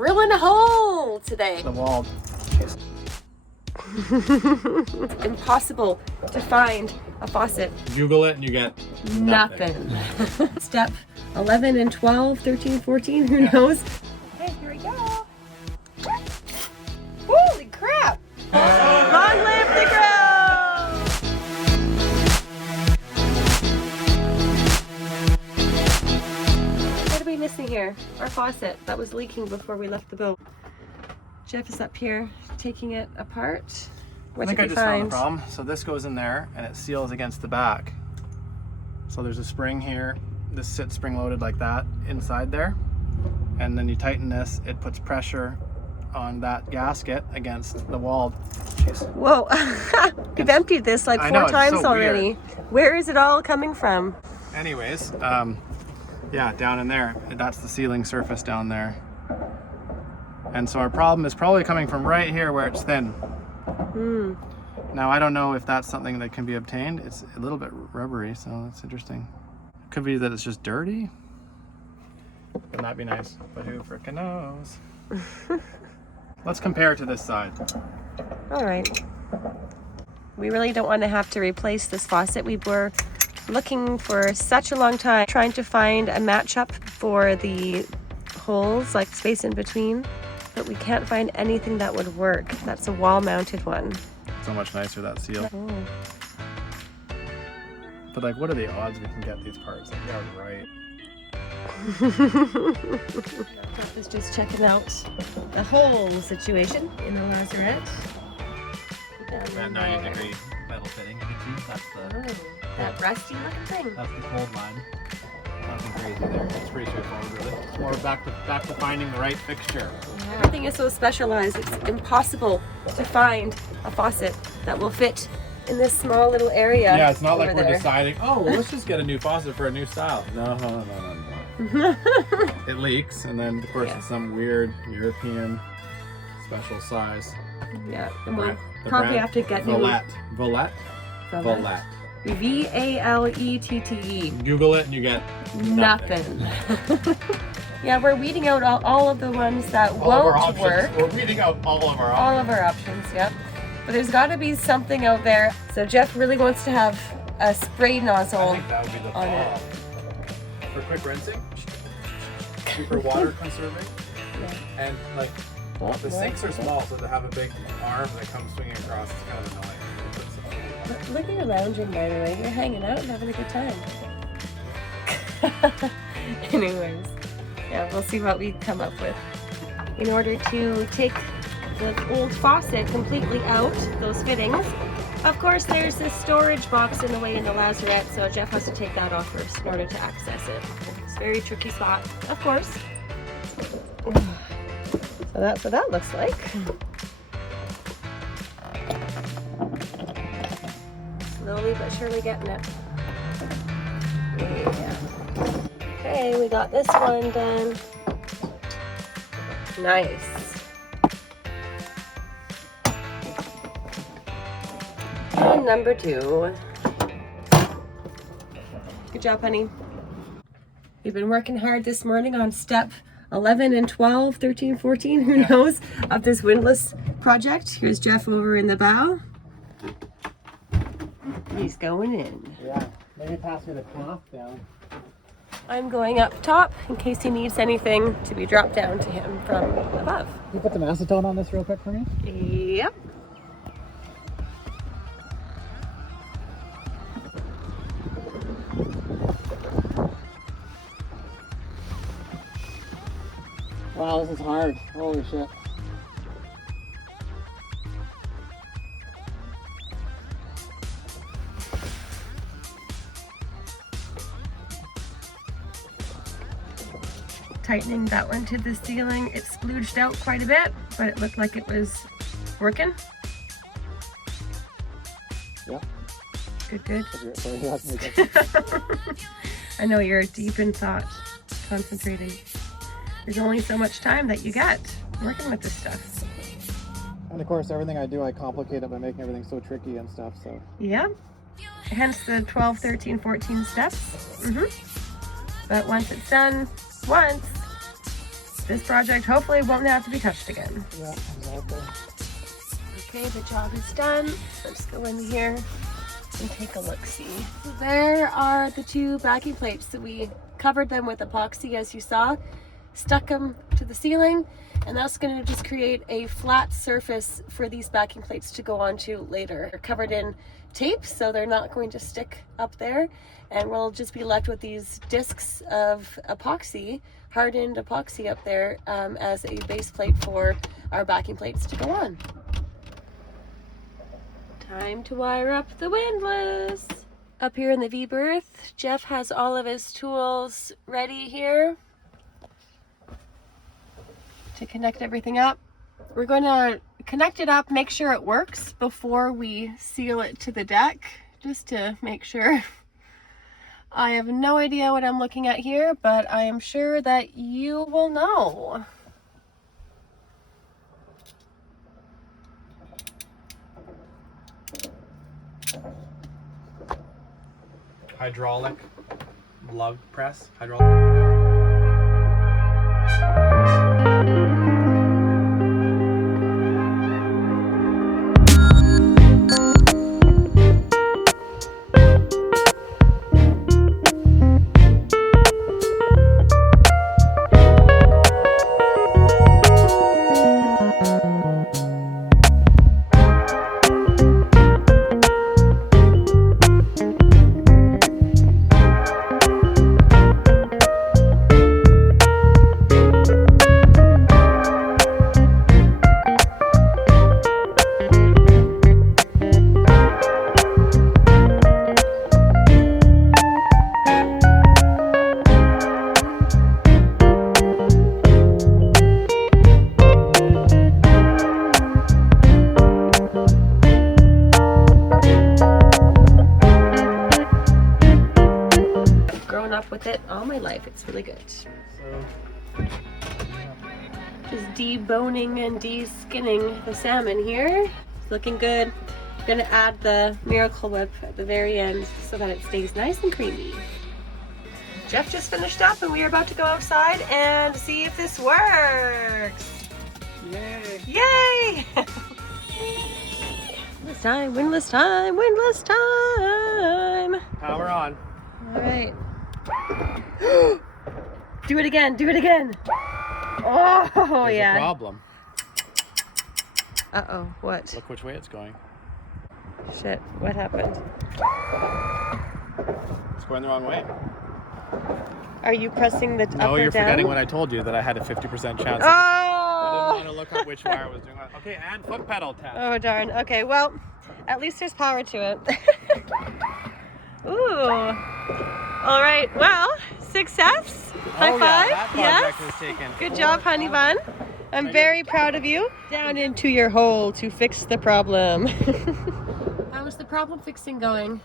drilling a hole today. The wall. It's impossible to find a faucet. Google it and you get Nothing. Step 11 and 12, 13, 14, who knows? Okay, here we go. Holy crap! Long live the grow! What are we missing here? Our faucet that was leaking before we left the boat. Jeff is up here taking it apart. What I think did I we just found find? the problem. So this goes in there and it seals against the back. So there's a spring here. This sits spring loaded like that inside there. And then you tighten this, it puts pressure on that gasket against the wall. Jeez. Whoa, we've emptied this like I 4 know, it's times so already. Where is it all coming from? Anyways, yeah, down in there, that's the sealing surface down there. And so our problem is probably coming from right here where it's thin. Now I don't know if that's something that can be obtained. It's a little bit rubbery, so that's interesting. It could be that it's just dirty. Wouldn't that be nice? But who frickin' knows? Let's compare to this side. All right. We really don't want to have to replace this faucet. We were looking for such a long time trying to find a matchup for the holes, like space in between, but we can't find anything that would work. That's a wall-mounted one. So much nicer, that seal. Oh. But like, what are the odds we can get these parts? Like, yeah, right. Jeff is just checking out the whole situation in the lazarette. That 90-degree metal fitting you can see, that's the That rusty looking thing. That's the cold line. Nothing crazy there. It's pretty straightforward, really. It's more back to finding the right fixture. Yeah. Everything is so specialized. It's impossible to find a faucet that will fit in this small little area. Yeah, it's not like we're there. deciding, oh, well, let's just get a new faucet for a new style. No. It leaks, and then of course it's some weird European special size. Yeah, The and we'll brand- the probably brand- have to get Valette. Valette. V-A-L-E-T-T-E. Google it and you get Nothing. Yeah, we're weeding out all of the ones that All of our won't options. work. We're weeding out all of our options. All of our options, yep. But there's got to be something out there. So Jeff really wants to have a spray nozzle I think that would be the on it. bomb. For quick rinsing, super water conserving, and like the sinks are small, so to have a big arm that comes swinging across is kind of annoying. Look at you lounging, by the way. You're hanging out and having a good time. Anyways, yeah, we'll see what we come up with. In order to take the old faucet completely out, those fittings, of course there's this storage box in the way in the lazarette, so Jeff has to take that off first in order to access it. It's a very tricky spot, of course. So that's what that looks like. Slowly but surely getting it. Yeah. Okay, we got this one done. Nice. And number 2. Good job, honey. We've been working hard this morning on step 11 and 12, 13, 14, who knows, of this windlass project. Here's Jeff over in the bow. He's going in. Yeah, maybe pass me the cloth down. I'm going up top in case he needs anything to be dropped down to him from above. Can you put some acetone on this real quick for me? Yep. Wow, this is hard. Holy shit. Tightening that one to the ceiling, it splooged out quite a bit, but it looked like it was working. Yep. Good. I know you're deep in thought, concentrating. There's only so much time that you get working with this stuff. And of course, everything I do, I complicate it by making everything so tricky and stuff, so. Yeah. Hence the 12, 13, 14 steps. But once it's done, this project hopefully won't have to be touched again. Yeah, exactly. Okay, the job is done. Let's go in here and take a look-see. There are the two backing plates that we covered them with epoxy, as you saw, stuck them to the ceiling, and that's going to just create a flat surface for these backing plates to go onto later. They're covered in tape, so they're not going to stick up there, and we'll just be left with these discs of epoxy, hardened epoxy up there as a base plate for our backing plates to go on. Time to wire up the windlass. Up here in the V-berth, Jeff has all of his tools ready here to connect everything up. We're going to connect it up, make sure it works before we seal it to the deck, just to make sure. I have no idea what I'm looking at here, but I am sure that you will know. Hydraulic lug press. Hydraulic. With it all my life. It's really good. So, just deboning and de-skinning the salmon here. It's looking good. I'm gonna add the Miracle Whip at the very end so that it stays nice and creamy. Jeff just finished up and we are about to go outside and see if this works. yay! Yay! Windlass time, windlass time, windlass time. Power on. All right. Do it again, do it again. Oh, There's yeah. a problem. Uh-oh, what? Look which way it's going. Shit, what happened? It's going the wrong way. Are you pressing the up No, or you're down? forgetting what I told you, that I had a 50% chance. Oh! I didn't want to look up which wire I was doing. Okay, and foot pedal test. Oh, darn. Okay, well, at least there's power to it. Ooh. All right, well, success. High five. That project was taken. Good job, honey bun. I'm very proud of you. Down into your hole to fix the problem. How is the problem fixing going?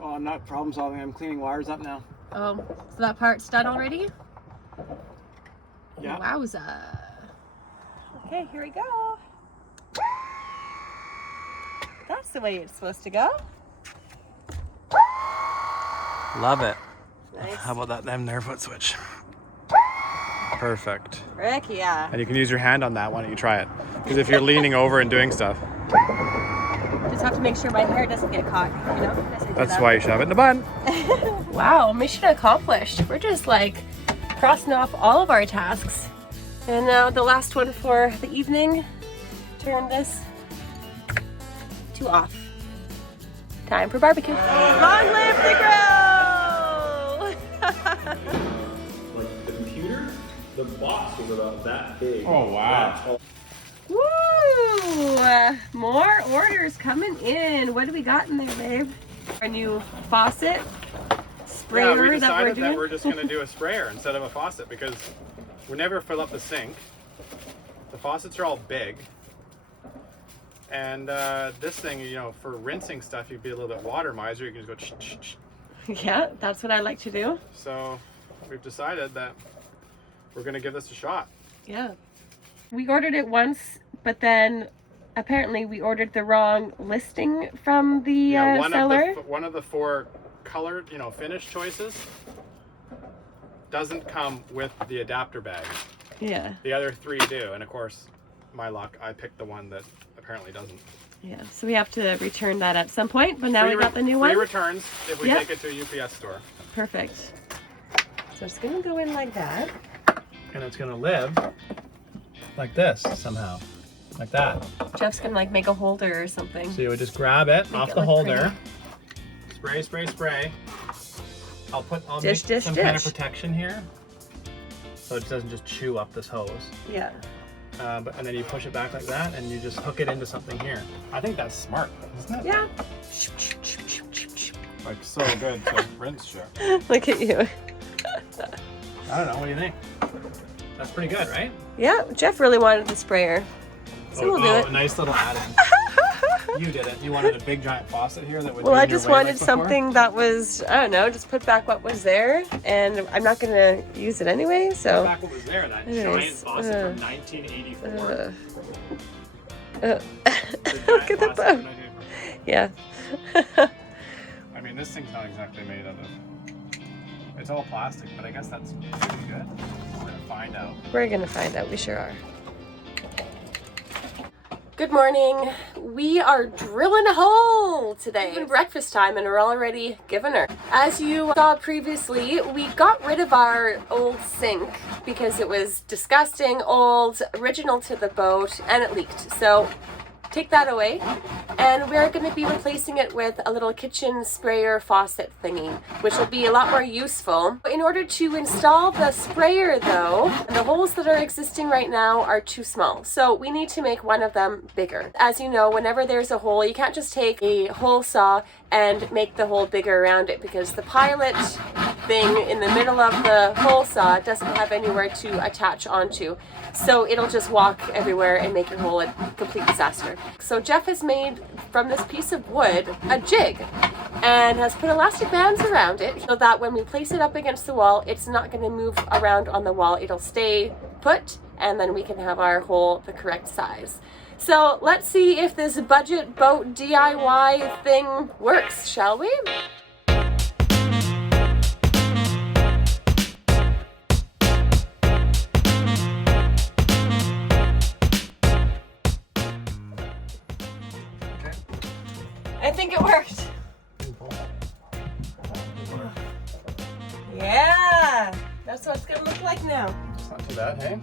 Oh, I'm not problem solving. I'm cleaning wires up now. Oh, so that part's done already? Yeah. Wowza. Okay, here we go. That's the way it's supposed to go. Love it. Nice. How about that them there foot switch? Perfect. Frick yeah. And you can use your hand on that. Why don't you try it? Because if you're leaning over and doing stuff, Just have to make sure my hair doesn't get caught, you know? As I do that's that. why you shove it in the bun. Wow, mission accomplished. We're just like crossing off all of our tasks. And now the last one for the evening. Turn this to off. Time for barbecue. Long live the grill! Like the computer, the box was about that big. Oh, wow. Woo! More orders coming in. What do we got in there, babe? Our new faucet sprayer Yeah, we that we're decided doing. that we're just going to do a sprayer instead of a faucet because we never fill up the sink. The faucets are all big. And this thing, you know, for rinsing stuff, you'd be a little bit water miser. You can just go ch-ch-ch. Yeah, that's what I like to do. So we've decided that we're going to give this a shot. Yeah. We ordered it once, but then apparently we ordered the wrong listing from the seller. One of the four colored, you know, finish choices doesn't come with the adapter bag. Yeah. The other 3 do, and of course, my luck, I picked the one that apparently doesn't. Yeah, so we have to return that at some point, but now we got the new one. 3 returns if we take it to a UPS store. Perfect. So it's gonna go in like that. And it's gonna live like this somehow, like that. Jeff's gonna like make a holder or something. So you would just grab it Make off it the look holder, spray, spray, spray. I'll make some kind of protection here, so it doesn't just chew up this hose. Yeah. And then you push it back like that, and you just hook it into something here. I think that's smart, isn't it? Yeah. Like so good to rinse shit. Look at you. I don't know, what do you think? That's pretty good, right? Yeah, Jeff really wanted the sprayer. So we'll do it. A nice little add-in. You did it. You wanted a big giant faucet here that would Well, be I in your just way wanted like before? something that was, I don't know, just put back what was there, and I'm not going to use it anyway, so. Back what was there, that Anyways, giant faucet from 1984. Look at the boat. Yeah. I mean, this thing's not exactly made out of. It's all plastic, but I guess that's pretty good. We're gonna find out. We're going to find out. We sure are. Good morning. We are drilling a hole today. It's breakfast time and we're already giving her. As you saw previously, we got rid of our old sink because it was disgusting, old, original to the boat, and it leaked. So take that away, and we're going to be replacing it with a little kitchen sprayer faucet thingy, which will be a lot more useful. In order to install the sprayer though, the holes that are existing right now are too small, so we need to make one of them bigger. As you know, whenever there's a hole, you can't just take a hole saw and make the hole bigger around it, because the pilot thing in the middle of the hole saw doesn't have anywhere to attach onto. So it'll just walk everywhere and make your hole a complete disaster. So Jeff has made from this piece of wood a jig and has put elastic bands around it so that when we place it up against the wall, it's not going to move around on the wall. It'll stay put, and then we can have our hole the correct size. So let's see if this budget boat DIY thing works, shall we? I think it worked. Yeah, that's what it's gonna look like now. It's not too bad, hey?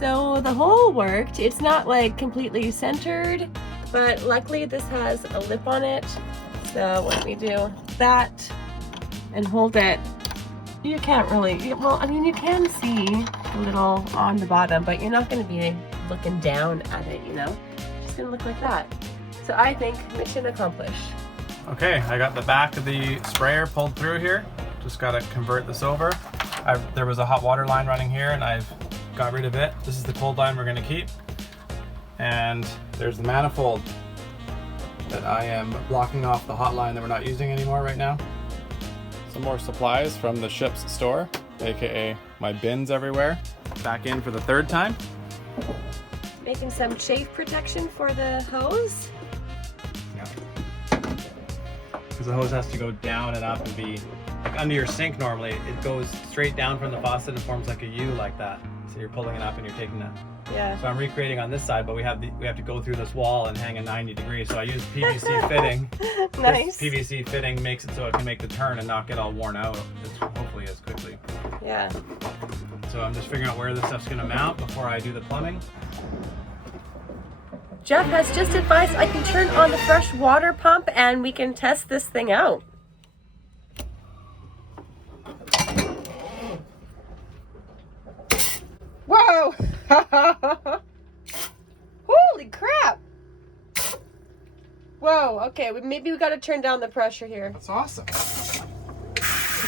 So the hole worked. It's not like completely centered, but luckily this has a lip on it. So when we do that and hold it, you can't really, well, I mean, you can see a little on the bottom, but you're not going to be looking down at it, you know? It's just going to look like that. So I think mission accomplished. Okay, I got the back of the sprayer pulled through here. Just got to convert this over. There was a hot water line running here, and I've got rid of it. This is the cold line we're going to keep. And there's the manifold that I am blocking off the hot line that we're not using anymore right now. Some more supplies from the ship's store, aka my bins everywhere. Back in for the 3rd time. Making some chafe protection for the hose. Yeah. Because the hose has to go down and up and be like under your sink normally. It goes straight down from the faucet and forms like a U like that. So you're pulling it up and you're taking that. Yeah. So I'm recreating on this side, but we have to go through this wall and hang a 90 degrees. So I use PVC fitting. Nice. This PVC fitting makes it so it can make the turn and not get all worn out hopefully as quickly. Yeah. So I'm just figuring out where this stuff's gonna mount before I do the plumbing. Jeff has just advised I can turn on the fresh water pump and we can test this thing out. Whoa! Holy crap! Whoa, okay, maybe we gotta turn down the pressure here. That's awesome.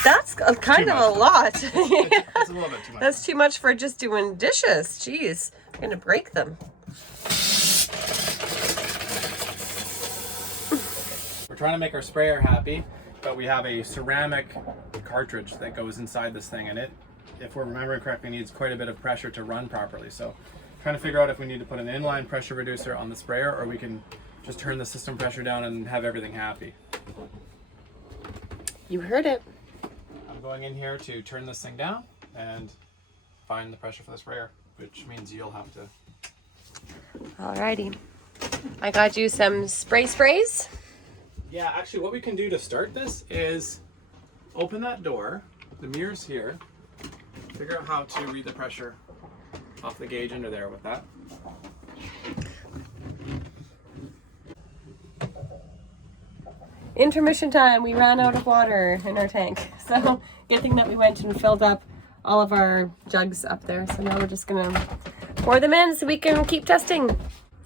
That's kind of a lot. It's a little bit too much. That's too much for just doing dishes. Jeez, I'm gonna break them. We're trying to make our sprayer happy, but we have a ceramic cartridge that goes inside this thing, and it, if we're remembering correctly, needs quite a bit of pressure to run properly. So trying to figure out if we need to put an inline pressure reducer on the sprayer, or we can just turn the system pressure down and have everything happy. You heard it. going in here to turn this thing down and find the pressure for the sprayer, which means you'll have to. Alrighty. I got you some sprays. Yeah, actually what we can do to start this is open that door, the mirror's here, figure out how to read the pressure off the gauge under there with that. Intermission time. We ran out of water in our tank. So good thing that we went and filled up all of our jugs up there. So now we're just gonna pour them in so we can keep testing.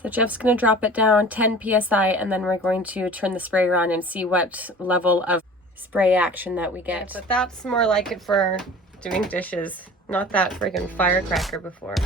So Jeff's gonna drop it down 10 PSI and then we're going to turn the sprayer on and see what level of spray action that we get. But that's more like it for doing dishes, not that friggin' firecracker before.